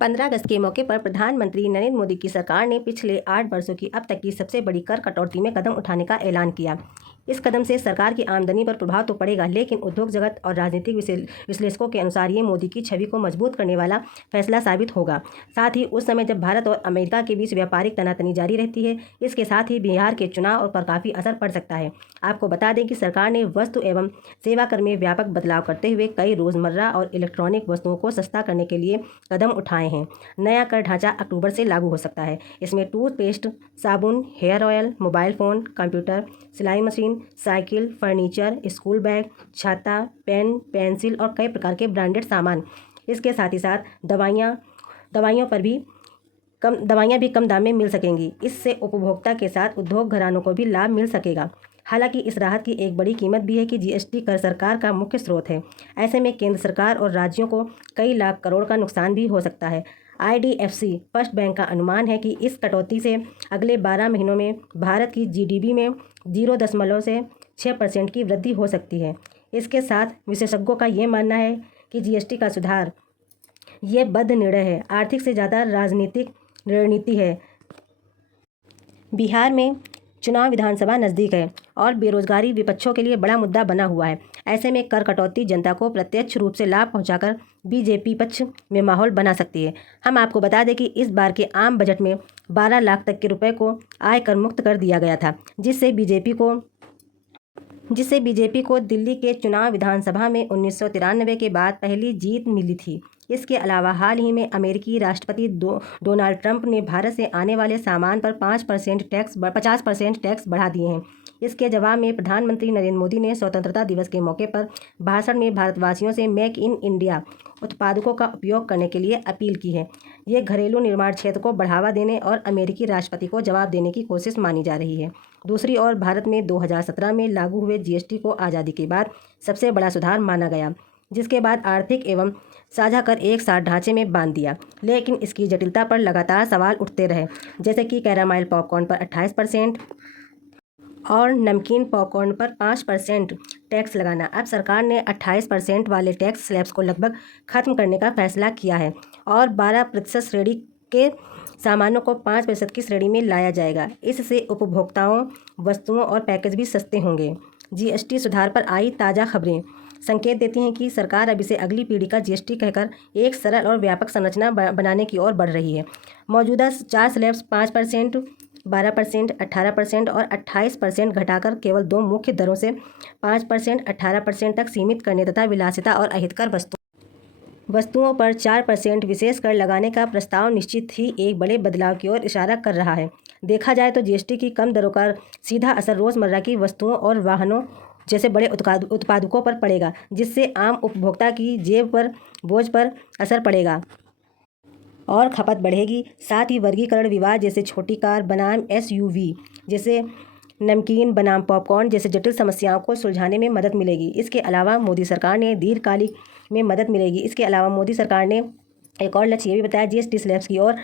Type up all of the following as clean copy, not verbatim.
15 अगस्त के मौके पर प्रधानमंत्री नरेंद्र मोदी की सरकार ने पिछले 8 वर्षों की अब तक की सबसे बड़ी कर कटौती में कदम उठाने का ऐलान किया। इस कदम से सरकार की आमदनी पर प्रभाव तो पड़ेगा, लेकिन उद्योग जगत और राजनीतिक विश्लेषकों के अनुसार ये मोदी की छवि को मजबूत करने वाला फैसला साबित होगा। साथ ही उस समय जब भारत और अमेरिका के बीच व्यापारिक तनातनी जारी रहती है, इसके साथ ही बिहार के चुनाव पर काफ़ी असर पड़ सकता है। आपको बता दें कि सरकार ने वस्तु एवं सेवा कर में व्यापक बदलाव करते हुए कई रोज़मर्रा और इलेक्ट्रॉनिक वस्तुओं को सस्ता करने के लिए कदम उठाए हैं। नया कर ढांचा अक्टूबर से लागू हो सकता है। इसमें टूथपेस्ट, साबुन, hair oil, mobile phone, computer, सिलाई machine, cycle, furniture, school bag, छाता, पेन, पेंसिल और कई प्रकार के ब्रांडेड सामान। इसके साथ ही साथ दवाइयाँ भी कम दाम में मिल सकेंगी। इससे उपभोक्ता के साथ उद्योग घरानों को भी लाभ मिल सकेगा। हालांकि इस राहत की एक बड़ी कीमत भी है कि जीएसटी कर सरकार का मुख्य स्रोत है। ऐसे में केंद्र सरकार और राज्यों को कई लाख करोड़ का नुकसान भी हो सकता है। IDFC फर्स्ट बैंक का अनुमान है कि इस कटौती से अगले 12 महीनों में भारत की GDP में 0.6% की वृद्धि हो सकती है। इसके साथ विशेषज्ञों का ये मानना है कि जीएसटी का सुधार ये बद्ध निर्णय है, आर्थिक से ज़्यादा राजनीतिक रणनीति है। बिहार में चुनाव विधानसभा नज़दीक है और बेरोजगारी विपक्षों के लिए बड़ा मुद्दा बना हुआ है। ऐसे में कर कटौती जनता को प्रत्यक्ष रूप से लाभ पहुंचाकर बीजेपी पक्ष में माहौल बना सकती है। हम आपको बता दें कि इस बार के आम बजट में 12 लाख तक के रुपए को आयकर मुक्त कर दिया गया था, जिससे बीजेपी को दिल्ली के चुनाव विधानसभा में 1993 के बाद पहली जीत मिली थी। इसके अलावा हाल ही में अमेरिकी राष्ट्रपति डोनाल्ड ट्रंप ने भारत से आने वाले सामान पर 50% टैक्स बढ़ा दिए हैं। इसके जवाब में प्रधानमंत्री नरेंद्र मोदी ने स्वतंत्रता दिवस के मौके पर भाषण में भारतवासियों से मेक इन इंडिया उत्पादों का उपयोग करने के लिए अपील की है। ये घरेलू निर्माण क्षेत्र को बढ़ावा देने और अमेरिकी राष्ट्रपति को जवाब देने की कोशिश मानी जा रही है। दूसरी ओर भारत में 2017 में लागू हुए जीएसटी को आज़ादी के बाद सबसे बड़ा सुधार माना गया, जिसके बाद आर्थिक एवं साझा कर एक साथ ढांचे में बांध दिया। लेकिन इसकी जटिलता पर लगातार सवाल उठते रहे, जैसे कि कैरामाइल पॉपकॉर्न पर 28% और नमकीन पॉपकॉर्न पर 5% टैक्स लगाना। अब सरकार ने 28% वाले टैक्स स्लैब्स को लगभग खत्म करने का फैसला किया है और 12% श्रेणी के सामानों को 5% की श्रेणी में लाया जाएगा। इससे उपभोक्ताओं, वस्तुओं और पैकेज भी सस्ते होंगे। जीएसटी सुधार पर आई ताज़ा खबरें संकेत देती हैं कि सरकार अब इसे अगली पीढ़ी का जीएसटी कहकर एक सरल और व्यापक संरचना बनाने की ओर बढ़ रही है। मौजूदा 4 स्लैब्स 5%, 12%, 18% और 28% घटाकर केवल 2 मुख्य दरों से 5%, 18% तक सीमित करने तथा विलासिता और अहितकर वस्तुओं पर 4% विशेष कर लगाने का प्रस्ताव निश्चित ही एक बड़े बदलाव की ओर इशारा कर रहा है। देखा जाए तो जीएसटी की कम दरों का सीधा असर रोज़मर्रा की वस्तुओं और वाहनों जैसे बड़े उत्पादकों पर पड़ेगा, जिससे आम उपभोक्ता की जेब पर बोझ पर असर पड़ेगा और खपत बढ़ेगी। साथ ही वर्गीकरण विवाद जैसे छोटी कार बनाम SUV, जैसे नमकीन बनाम पॉपकॉर्न जैसे जटिल समस्याओं को सुलझाने में मदद मिलेगी। इसके अलावा मोदी सरकार ने एक और लक्ष्य ये भी बताया जीएसटी स्लैब्स की ओर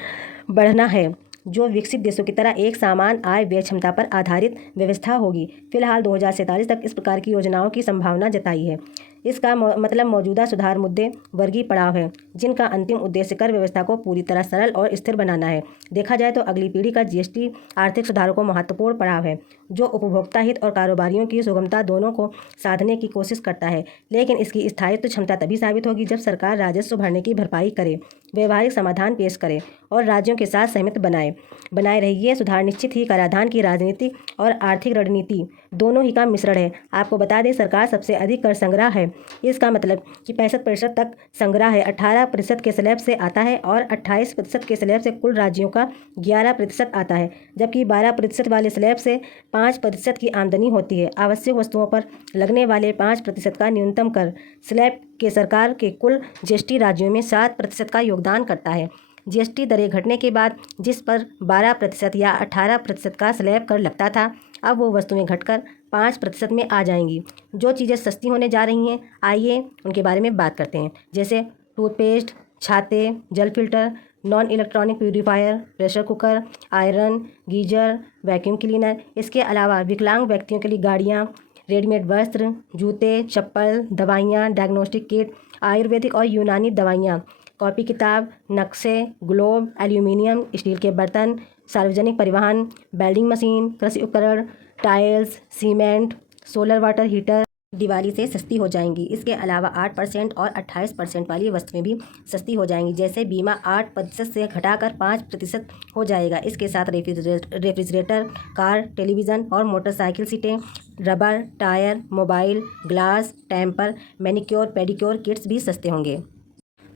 बढ़ना है, जो विकसित देशों की तरह एक समान आय व्यय क्षमता पर आधारित व्यवस्था होगी। फिलहाल 2047 तक इस प्रकार की योजनाओं की संभावना जताई है। इसका मतलब मौजूदा सुधार मुद्दे वर्गीय पड़ाव है, जिनका अंतिम उद्देश्य कर व्यवस्था को पूरी तरह सरल और स्थिर बनाना है। देखा जाए तो अगली पीढ़ी का जीएसटी आर्थिक सुधारों को महत्वपूर्ण पड़ाव है, जो उपभोक्ता हित और कारोबारियों की सुगमता दोनों को साधने की कोशिश करता है। लेकिन इसकी स्थायित्व क्षमता तभी साबित होगी जब सरकार राजस्व भरने की भरपाई करे, व्यवहारिक समाधान पेश करे और राज्यों के साथ सहमति बनाए रहे। ये सुधार निश्चित ही कराधान की राजनीतिक और आर्थिक रणनीति दोनों ही का मिश्रण है। आपको बता दें, सरकार सबसे अधिक कर संग्रह है। इसका मतलब कि 65% तक संग्रह है, 18% के स्लैब से आता है और 28% के स्लैब से कुल राज्यों का 11% आता है, जबकि 12% वाले स्लैब से 5% की आमदनी होती है। आवश्यक वस्तुओं पर लगने वाले 5% का न्यूनतम कर स्लैब के सरकार के कुल जीएसटी राज्यों में 7% का योगदान करता है। जीएसटी दरें घटने के बाद जिस पर 12% या 18% का स्लैब कर लगता था, अब वो वस्तुएं घटकर 5% में आ जाएंगी। जो चीज़ें सस्ती होने जा रही हैं, आइए उनके बारे में बात करते हैं, जैसे टूथपेस्ट, छाते, जल filter, non electronic purifier, pressure cooker, iron, geyser, vacuum cleaner. इसके अलावा विकलांग व्यक्तियों के लिए गाड़ियाँ, रेडीमेड वस्त्र, जूते, चप्पल, दवाइयाँ, डायग्नोस्टिक किट, आयुर्वेदिक और यूनानी दवाइयाँ, कॉपी किताब, नक्शे, ग्लोब, एल्यूमीनियम, स्टील के बर्तन, सार्वजनिक परिवहन, वेल्डिंग मशीन, कृषि उपकरण, tiles, cement, solar water heater Diwali से सस्ती हो जाएंगी। इसके अलावा 8% और 28% वाली वस्तुएं भी सस्ती हो जाएंगी, जैसे बीमा 8% से घटाकर 5% हो जाएगा। इसके साथ रेफ्रिजरेटर, कार, टेलीविज़न और मोटरसाइकिल सीटें, rubber, tyre, mobile, glass, temper, manicure, pedicure kits भी सस्ते होंगे।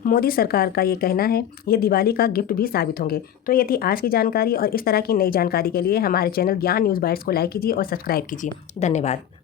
मोदी सरकार का ये कहना है ये दिवाली का गिफ्ट भी साबित होंगे। तो ये थी आज की जानकारी, और इस तरह की नई जानकारी के लिए हमारे चैनल ज्ञान न्यूज़ बाइट्स को लाइक कीजिए और सब्सक्राइब कीजिए। धन्यवाद।